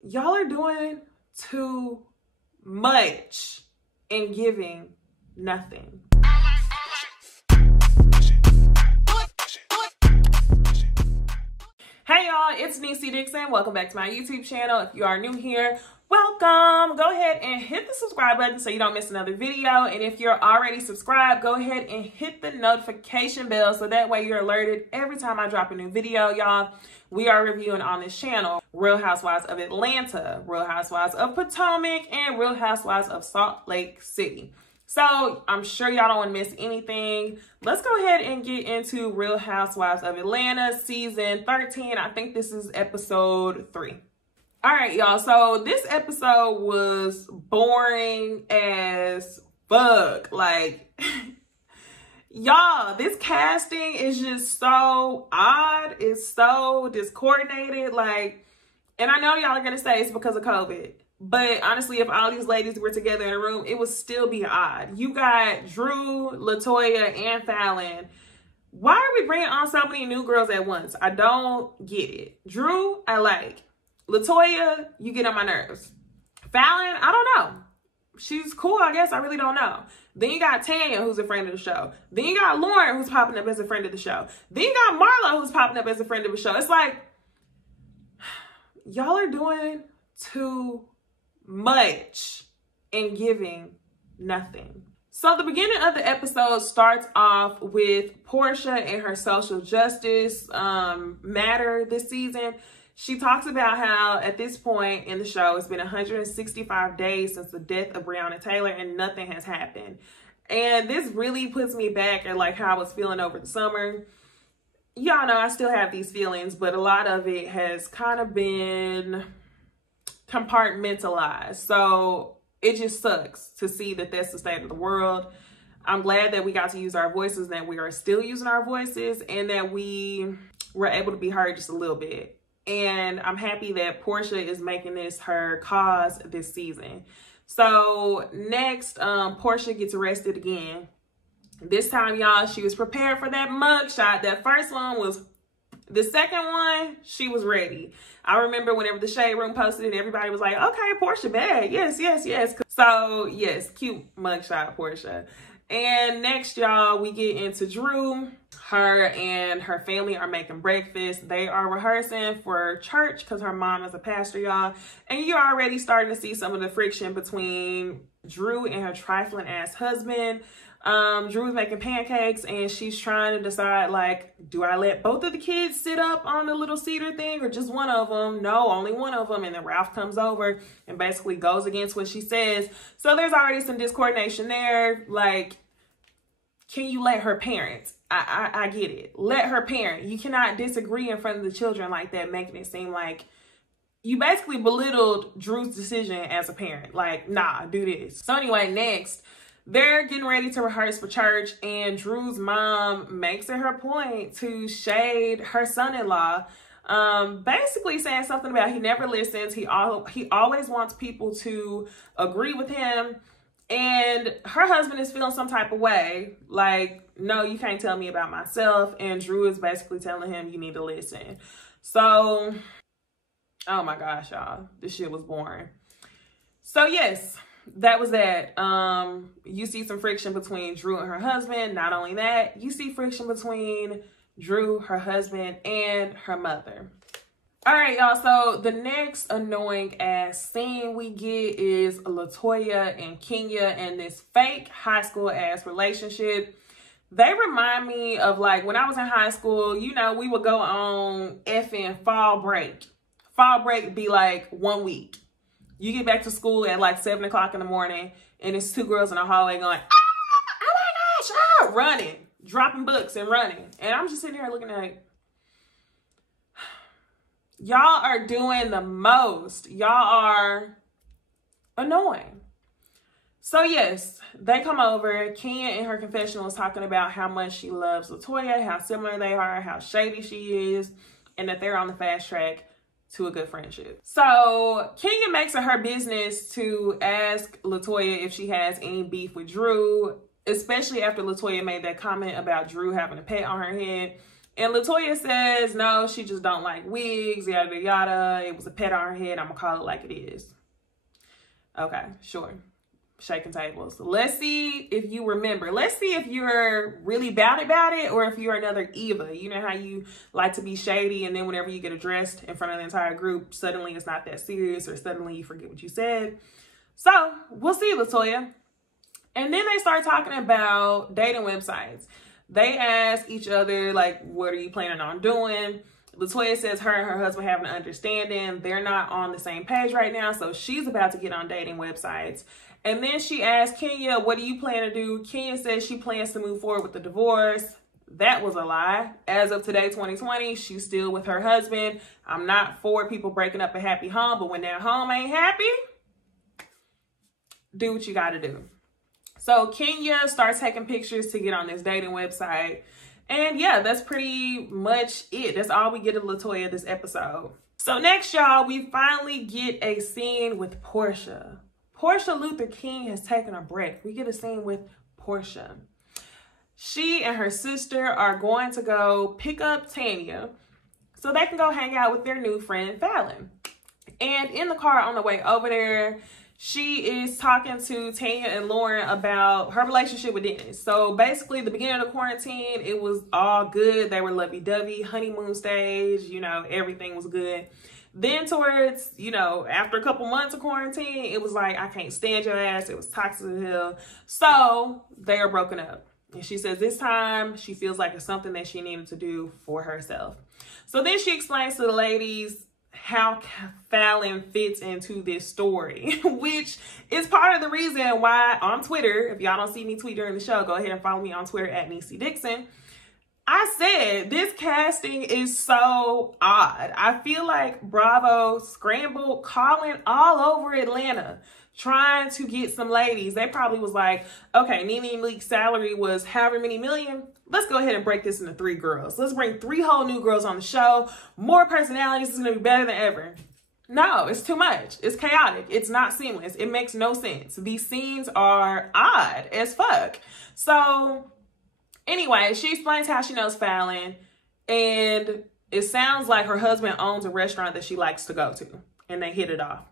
Y'all are doing too much and giving nothing. Hey y'all, it's NeceyDixon. Welcome back to my YouTube channel. If you are new here, welcome. Go ahead and hit the subscribe button so you don't miss another video. And if you're already subscribed, go ahead and hit the notification bell so that way you're alerted every time I drop a new video, y'all. We are reviewing on this channel Real Housewives of Atlanta, Real Housewives of Potomac, and Real Housewives of Salt Lake City. So I'm sure y'all don't want to miss anything. Let's go ahead and get into Real Housewives of Atlanta season 13. I think this is episode 3. All right, y'all. So this episode was boring as fuck. Like, y'all, this casting is just so odd. It's so discoordinated. Like, and I know y'all are going to say it's because of COVID. But honestly, if all these ladies were together in a room, it would still be odd. You got Drew, LaToya, and Fallon. Why are we bringing on so many new girls at once? I don't get it. Drew, I like. LaToya, you get on my nerves. Fallon, I don't know. She's cool, I guess. I really don't know. Then you got Tanya, who's a friend of the show. Then you got Lauren, who's popping up as a friend of the show. Then you got Marlo, who's popping up as a friend of the show. It's like, y'all are doing too much and giving nothing. So the beginning of the episode starts off with Porsha and her social justice matter this season. She talks about how at this point in the show, it's been 165 days since the death of Breonna Taylor and nothing has happened. And this really puts me back at like how I was feeling over the summer. Y'all know I still have these feelings, but a lot of it has kind of been compartmentalized. So it just sucks to see that that's the state of the world. I'm glad that we got to use our voices, that we are still using our voices, and that we were able to be heard just a little bit. And I'm happy that Porsha is making this her cause this season. So next, Porsha gets arrested again. This time, y'all, she was prepared for that mugshot. That first one was, the second one, she was ready. I remember whenever the Shade Room posted it, everybody was like, okay, Porsha bad. Yes, yes, yes. So, yes, cute mugshot Porsha. And next, y'all, we get into Drew. Her and her family are making breakfast. They are rehearsing for church because her mom is a pastor, y'all. And you're already starting to see some of the friction between Drew and her trifling ass husband. Drew's making pancakes and she's trying to decide, like, do I let both of the kids sit up on the little cedar thing or just one of them? No, only one of them. And then Ralph comes over and basically goes against what she says. So there's already some discoordination there. Like, can you let her parent? I get it. Let her parent. You cannot disagree in front of the children like that, making it seem like you basically belittled Drew's decision as a parent. Like, nah, do this. So anyway, next, they're getting ready to rehearse for church, and Drew's mom makes it her point to shade her son-in-law, basically saying something about he never listens. He always wants people to agree with him, and her husband is feeling some type of way, like, no, you can't tell me about myself, and Drew is basically telling him you need to listen. So, oh my gosh, y'all, this shit was boring. So yes, that was that. You see some friction between Drew and her husband. Not only that, you see friction between Drew, her husband, and her mother. All right, y'all. So the next annoying ass scene we get is LaToya and Kenya and this fake high school ass relationship. They remind me of like when I was in high school, you know, we would go on effing fall break. Fall break be like 1 week. You get back to school at like 7 o'clock in the morning and it's 2 girls in the hallway going, ah, oh my gosh, ah, running, dropping books and running. And I'm just sitting here looking like, y'all are doing the most. Y'all are annoying. So yes, they come over. Kenya in her confessional is talking about how much she loves LaToya, how similar they are, how shady she is, and that they're on the fast track to a good friendship. So Kenya makes it her business to ask LaToya if she has any beef with Drew, especially after LaToya made that comment about Drew having a pet on her head. And LaToya says, no, she just don't like wigs, yada, yada. It was a pet on her head. I'm going to call it like it is. Okay, sure. Shaking tables. Let's see if you remember. Let's see if you're really bad about it or if you're another Eva. You know how you like to be shady, and then whenever you get addressed in front of the entire group, suddenly it's not that serious, or suddenly you forget what you said. So we'll see, LaToya. And then they start talking about dating websites. They ask each other, like, what are you planning on doing? LaToya says her and her husband have an understanding. They're not on the same page right now, so she's about to get on dating websites. And then she asks Kenya, what do you plan to do? Kenya says she plans to move forward with the divorce. That was a lie. As of today, 2020, she's still with her husband. I'm not for people breaking up a happy home, but when that home ain't happy, do what you got to do. So Kenya starts taking pictures to get on this dating website. And yeah, that's pretty much it. That's all we get of LaToya this episode. So next, y'all, we finally get a scene with Porsha. Porsha Luther King has taken a break. We get a scene with Porsha. She and her sister are going to go pick up Tanya so they can go hang out with their new friend, Fallon. And in the car on the way over there, she is talking to Tanya and Lauren about her relationship with Dennis. So basically, the beginning of the quarantine, it was all good. They were lovey-dovey, honeymoon stage, you know, everything was good. Then towards, you know, after a couple months of quarantine, it was like, I can't stand your ass. It was toxic as hell. So they are broken up. And she says this time she feels like it's something that she needed to do for herself. So then she explains to the ladies how Fallon fits into this story, which is part of the reason why on Twitter, if y'all don't see me tweet during the show, go ahead and follow me on Twitter at NeceyDixon. I said this casting is so odd. I feel like Bravo scrambled, calling all over Atlanta, trying to get some ladies. They probably was like, okay, neneleakes salary was however many million. Let's go ahead and break this into 3 girls. Let's bring 3 whole new girls on the show. More personalities. Is going to be better than ever. No, it's too much. It's chaotic. It's not seamless. It makes no sense. These scenes are odd as fuck. So anyway, she explains how she knows Fallon, and it sounds like her husband owns a restaurant that she likes to go to, and they hit it off.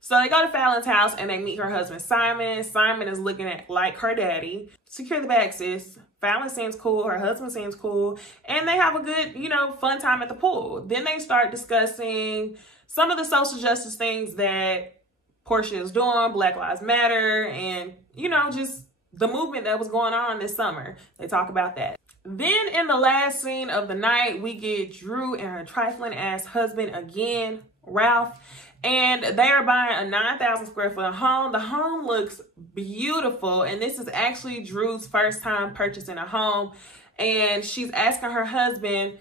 So they go to Fallon's house and they meet her husband, Simon. Simon is looking at like her daddy. Secure the bag, sis. Fallon seems cool. Her husband seems cool. And they have a good, you know, fun time at the pool. Then they start discussing some of the social justice things that Porsha is doing, Black Lives Matter, and, you know, just the movement that was going on this summer. They talk about that. Then in the last scene of the night, we get Drew and her trifling ass husband again, Ralph. And they are buying a 9,000 square foot home. The home looks beautiful. And this is actually Drew's first time purchasing a home. And she's asking her husband,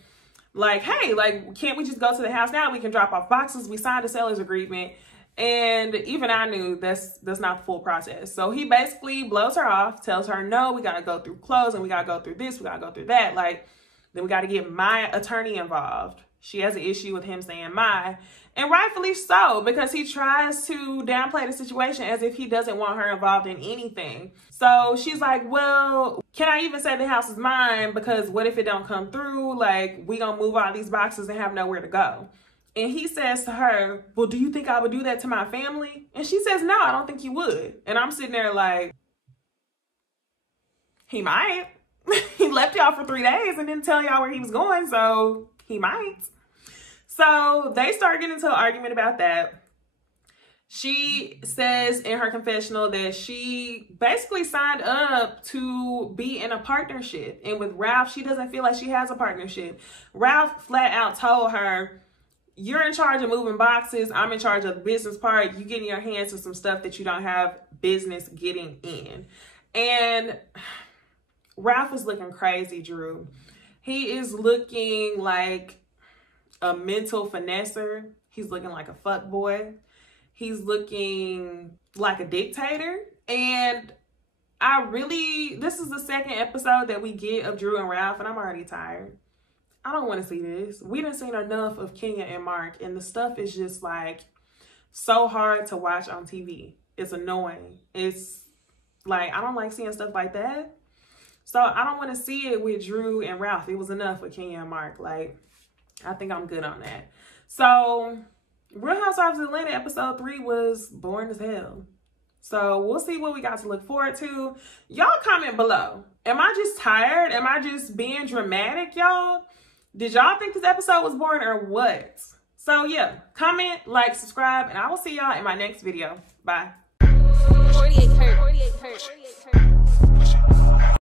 like, hey, like, can't we just go to the house now? We can drop off boxes. We signed a seller's agreement. And even I knew that's not the full process. So he basically blows her off, tells her, no, we got to go through closing. We got to go through this. We got to go through that. Like, then we got to get my attorney involved. She has an issue with him saying my. And rightfully so, because he tries to downplay the situation as if he doesn't want her involved in anything. So she's like, well, can I even say the house is mine? Because what if it don't come through? Like, we gonna move all these boxes and have nowhere to go. And he says to her, well, do you think I would do that to my family? And she says, no, I don't think you would. And I'm sitting there like, he might. He left y'all for 3 days and didn't tell y'all where he was going, so he might. So they start getting into an argument about that. She says in her confessional that she basically signed up to be in a partnership. And with Ralph, she doesn't feel like she has a partnership. Ralph flat out told her, you're in charge of moving boxes. I'm in charge of the business part. You get in your hands to some stuff that you don't have business getting in. And Ralph is looking crazy, Drew. He is looking like a mental finesser. He's looking like a fuck boy. He's looking like a dictator. And this is the second episode that we get of Drew and Ralph, and I'm already tired. I don't want to see this. We done seen enough of Kenya and Mark, and the stuff is just like so hard to watch on TV. It's annoying. It's like, I don't like seeing stuff like that. So I don't want to see it with Drew and Ralph. It was enough with Kenya and Mark. Like, I think I'm good on that. So Real Housewives of Atlanta episode 3 was boring as hell. So we'll see what we got to look forward to. Y'all comment below. Am I just tired? Am I just being dramatic, y'all? Did y'all think this episode was boring or what? So yeah, comment, like, subscribe, and I will see y'all in my next video. Bye. 48 hurt. 48 hurt. 48 hurt.